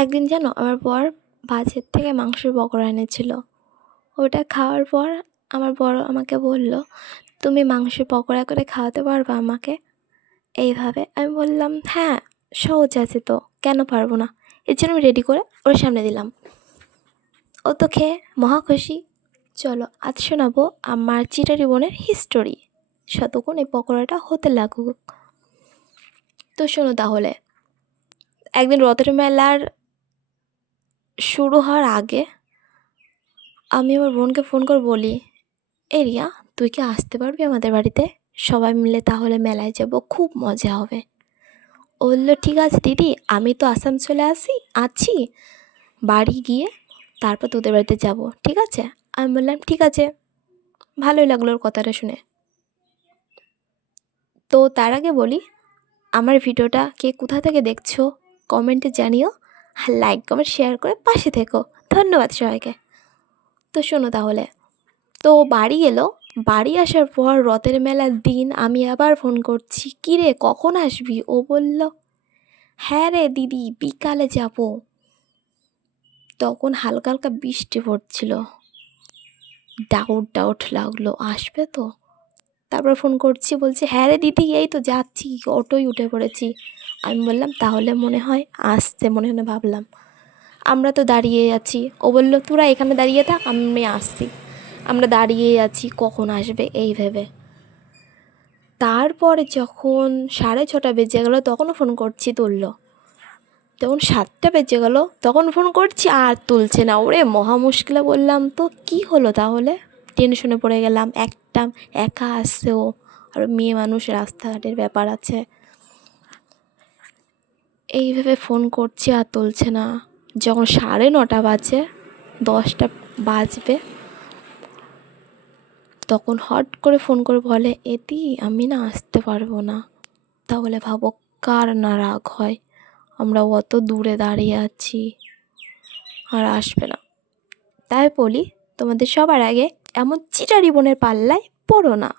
একদিন জানো, আমার বর বাজার থেকে মাংসের পকোড়া এনেছিল। ওটা খাওয়ার পর আমার বড় আমাকে বলল, তুমি মাংসের পকোড়া করে খাওয়াতে পারবে আমাকে? এইভাবে আমি বললাম হ্যাঁ সহজ আছে তো, কেন পারব না? এর জন্য আমি রেডি করে ওর সামনে দিলাম। ও তো খেয়ে মহা খুশি। চলো, আজ শোনাবো আমার চিটারি বোনের হিস্টোরি শতক্ষণ এই পকোড়াটা হতে লাগুক। তো শোনো তাহলে, একদিন রথের মেলার শুরু হওয়ার আগে আমি আমার বোনকে ফোন করে বলি এ রিয়া, তুই কি আসতে পারবি আমাদের বাড়িতে? সবাই মিলে তাহলে মেলায় যাব, খুব মজা হবে। ও বলল, ঠিক আছে দিদি, আমি তো আসাম চলে আসি, আছি। বাড়ি গিয়ে তারপর তোদের বাড়িতে যাব, ঠিক আছে? আমি বললাম, ঠিক আছে। ভালোই লাগল ওর কথাটা শুনে। তো তার আগে বলি, আমার ভিডিওটা কে কোথা থেকে দেখছ? কমেন্টে জানিও। আর লাইক কমেন্ট শেয়ার করে পাশে থেকো। ধন্যবাদ সবাইকে। তো শোনো তাহলে, তো বাড়ি এলো। বাড়ি আসার পর রথের মেলার দিন আমি আবার ফোন করছি কী রে কখন আসবি? ও বলল হ্যাঁ রে দিদি, বিকালে যাব। তখন হালকা হালকা বৃষ্টি পড়ছিল। ডাউট ডাউট লাগল, আসবে তো? তারপর ফোন করছি, বলছে হ্যাঁ রে দিদি, এই তো যাচ্ছি অটোই উঠে পড়েছি। আমি বললাম, তাহলে মনে হয় আসতে মনে মনে ভাবলাম। আমরা তো দাঁড়িয়ে আছি। ও বলল, তোরা এখানে দাঁড়িয়ে থাক, আমি আসছি। আমরা দাঁড়িয়ে আছি, কখন আসবে? এই ভেবে। তারপরে যখন সাড়ে ছটা বেজে গেলো, তখনও ফোন করছি, তুললো। যখন সাতটা বেজে গেলো, তখন ফোন করছি, আর তুলছে না। ওরে, মহা মুশকিলে বললাম, তো কি হলো তাহলে? টেনশনে পড়ে গেলাম, একটা একা আসছে ও। আর মেয়ে মানুষ, রাস্তাঘাটের ব্যাপার আছে। এইভাবে ফোন করছি আর তুলছে না। যখন সাড়ে নটা বাজে, দশটা বাজবে, তখন হট করে ফোন করে বলে, এদি, আমি না আসতে পারব না। তাহলে ভাবো, কার না রাগ হয়? আমরা অত দূরে দাঁড়িয়ে আছি, আর আসবে না। তাই বলি, তোমাদের সবার আগে এমন চিটারি বোনের পাল্লায় পড়ো না।